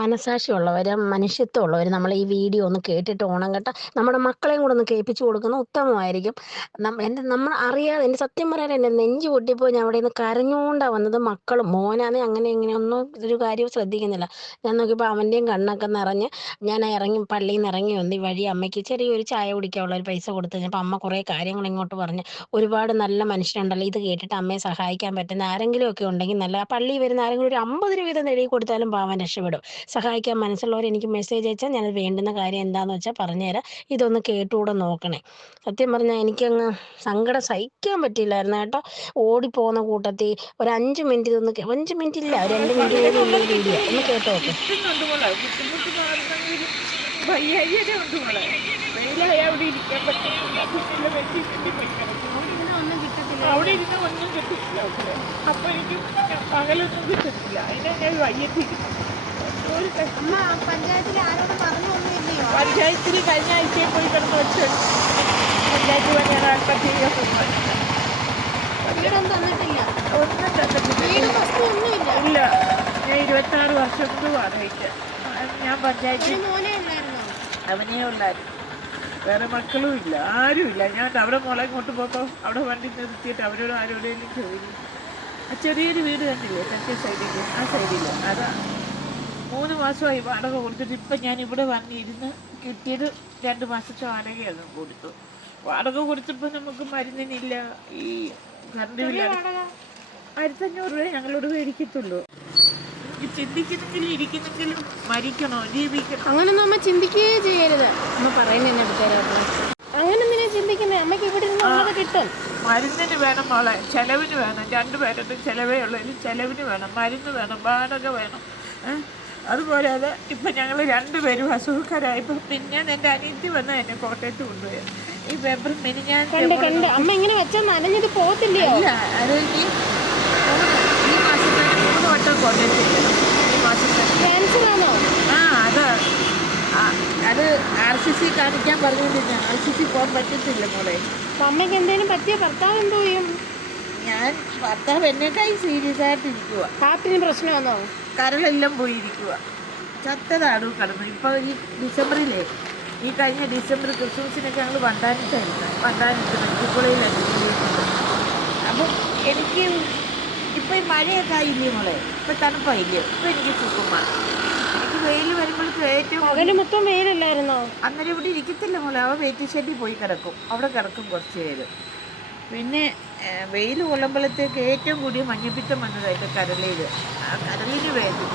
മനസ്സാക്ഷിയുള്ളവര്, മനുഷ്യത്വമുള്ളവര് നമ്മളെ ഈ വീഡിയോ ഒന്ന് കേട്ടിട്ട് പോണം കേട്ടോ. നമ്മുടെ മക്കളെയും കൂടെ ഒന്ന് കേൾപ്പിച്ചു കൊടുക്കുന്നത് ഉത്തമമായിരിക്കും. നമ്മൾ അറിയാതെ എൻ്റെ സത്യം പറയാൻ എൻ്റെ നെഞ്ച് പൊട്ടിപ്പോയി. ഞാൻ അവിടെ നിന്ന് കരഞ്ഞുകൊണ്ടാണ് വന്നത്. മക്കളും മോനാണെ അങ്ങനെ ഇങ്ങനെയൊന്നും ഒരു കാര്യവും ശ്രദ്ധിക്കുന്നില്ല. ഞാൻ നോക്കിയപ്പോൾ അവൻ്റെയും കണ്ണൊക്കെ നിറഞ്ഞ് ഞാൻ ഇറങ്ങി പള്ളിയിൽ നിന്ന് ഇറങ്ങി വന്ന് ഈ വഴി അമ്മയ്ക്ക് ചെറിയൊരു ചായ കുടിക്കാനുള്ള ഒരു പൈസ കൊടുത്തു കഴിഞ്ഞപ്പോൾ അമ്മ കുറേ കാര്യങ്ങൾ ഇങ്ങോട്ട് പറഞ്ഞ് ഒരുപാട് നല്ല മനുഷ്യരുണ്ടല്ലോ, ഇത് കേട്ടിട്ട് അമ്മയെ സഹായിക്കാൻ പറ്റുന്ന ആരെങ്കിലും ഒക്കെ ഉണ്ടെങ്കിൽ നല്ല ആ പള്ളിയിൽ വരുന്ന ആരെങ്കിലും ഒരു 50 രൂപ വീതം എഴുതി കൊടുത്താലും പാവൻ രക്ഷപ്പെടും. സഹായിക്കാൻ മനസ്സുള്ളവർ എനിക്ക് മെസ്സേജ് അയച്ചാൽ ഞാനത് വേണ്ടുന്ന കാര്യം എന്താണെന്ന് വെച്ചാൽ പറഞ്ഞുതരാം. ഇതൊന്ന് കേട്ടുകൂടെ നോക്കണേ. സത്യം പറഞ്ഞാൽ എനിക്കങ്ങ് സങ്കടം സഹിക്കാൻ പറ്റിയില്ലായിരുന്നു കേട്ടോ. ഓടിപ്പോകുന്ന കൂട്ടത്തിൽ ഒരു 5 മിനിറ്റ് 5 മിനിറ്റ് ഇല്ല, ഒരു 2 മിനിറ്റ് പോലും ഇല്ല ഈ വീഡിയോ. ഒന്ന് കേട്ടോ നോക്ക്. കിട്ടുന്നുണ്ട് മോളെ, ബുദ്ധിമുട്ട് മാറുന്നെങ്കിലും വയ്യായ്യത ഉണ്ട് മോളെ. വെയിലായ അവിടെ ഇരിക്കാൻ പറ്റത്തില്ല, കുട്ടികളെ വെട്ടി അവിടെ ഇരുന്ന് ഒന്നും കിട്ടില്ല. അപ്പൊ എനിക്ക് പകലൊന്നും കിട്ടത്തില്ല, അതിനെ ഞാൻ വയ്യത്തിരിക്കും. പഞ്ചായത്തിൽ കഴിഞ്ഞ ആഴ്ചയിൽ പോയി കിടന്ന് വെച്ച് പഞ്ചായത്ത് പണിയാണ് ഒന്നും തന്നിട്ടില്ല. ഇല്ല, ഞാൻ 26 വർഷം കൊണ്ട് വാടകയ്ക്ക്. ഞാൻ പഞ്ചായത്തിൽ അവനേ ഉള്ളായിരുന്നു, വേറെ മക്കളും ഇല്ല, ആരും ഇല്ല. ഞാൻ അവിടെ മോളെ കൊണ്ട് പോകുമ്പോൾ അവിടെ വണ്ടി നിർത്തിയിട്ട് അവരോട് ആരോടെങ്കിലും ചോദിക്കും. ആ ചെറിയൊരു വീട് കണ്ടില്ലേ തെക്കേ സൈഡിൽ, ആ സൈഡിൽ അതാ 3 മാസമായി വാടക കൊടുത്തിട്ട്. ഇപ്പം ഞാൻ ഇവിടെ വന്നിരുന്ന് കിട്ടിയത് 2 മാസത്തെ വാടകയാണ് കൊടുത്തു. വാടക കൊടുത്തപ്പോൾ നമുക്ക് മരുന്നിനില്ല, ഈ കറണ്ട് ബില്ല് 1500 രൂപ ഞങ്ങളോട് മേടിക്കത്തുള്ളൂ. ചിന്തിക്കുന്നെങ്കിലും ഇരിക്കുന്നെങ്കിലും മരിക്കണോ ജീവിക്കണോ അങ്ങനൊന്നും അമ്മ ചിന്തിക്കുകയേ ചെയ്യരുത്. അമ്മ പറയുന്നതന്നെ എടുത്തരാട്ടോ. അങ്ങനെ എന്തിനാ ചിന്തിക്കുന്നത്? അമ്മയ്ക്ക് ഇവിടെ നിന്നുള്ളത് കിട്ടും. മരുന്നിന് വേണം മോളെ, ചെലവിന് വേണം. 2 പേരുടെ ചിലവേ ഉള്ളൂ. ചെലവിന് വേണം, മരുന്ന് വേണം, വാടക വേണം. അതുപോലെ അത് ഇപ്പം ഞങ്ങൾ 2 പേരും അസുഖക്കാരായപ്പോൾ പിന്നെ എൻ്റെ അനിയത്തി വന്ന് എന്നെ കോട്ടയത്ത് കൊണ്ടുപോയി. ഈ പേപ്പർ മിനിഞ്ഞാൻ അമ്മ ഇങ്ങനെ വെച്ചാൽ നനഞ്ഞത് പോകത്തില്ലയോ? ഇല്ല, അത് ഈ മാസത്തെ 3 വട്ടം കോട്ടയത്ത് ഈ മാസത്തെ ക്യാൻസറാണോ? അത് RCC കാണിക്കാൻ പറഞ്ഞുകൊണ്ടിരുന്ന RCC പോകാൻ പറ്റത്തില്ല മോളെ. അപ്പം അമ്മയ്ക്ക് എന്തെങ്കിലും പറ്റിയ ഭർത്താവ് എന്തോ ചെയ്യും? ഞാൻ ഭർത്താവ് എന്നെക്കായി സീരിയസ് ആയിട്ടിരിക്കുക. ഹാർട്ടിന് പ്രശ്നമാണോ? കരളെല്ലാം പോയിരിക്കുക, ചത്തതാടും കടന്നു. ഇപ്പോൾ ഈ ഡിസംബറിലേ, ഈ കഴിഞ്ഞ ഡിസംബർ ക്രിസ്മസിനൊക്കെ ഞങ്ങൾ വണ്ടാനിട്ട് മെഡിക്കോളേജിലാണ്. അപ്പം എനിക്ക് ഇപ്പം ഈ മഴയൊക്കെ ആയില്ലേ മോളെ, ഇപ്പം തണുപ്പായില്ലേ, ഇപ്പം എനിക്ക് സുഖമാണ്. എനിക്ക് വെയിൽ വരുമ്പോഴേക്കും ഏറ്റവും മൊത്തം വെയിലല്ലായിരുന്നോ? അന്നേരം ഇവിടെ ഇരിക്കത്തില്ല മോളെ, അവ വെയിറ്റ് ഷെഡിൽ പോയി കിടക്കും, അവിടെ കിടക്കും കുറച്ച് പേര്. പിന്നെ വെയിൽ കൊള്ളുമ്പോഴത്തേക്ക് ഏറ്റവും കൂടിയ മഞ്ഞപ്പിത്തം വന്നതായിട്ട് കരളിൽ, കരളിന് വേദന.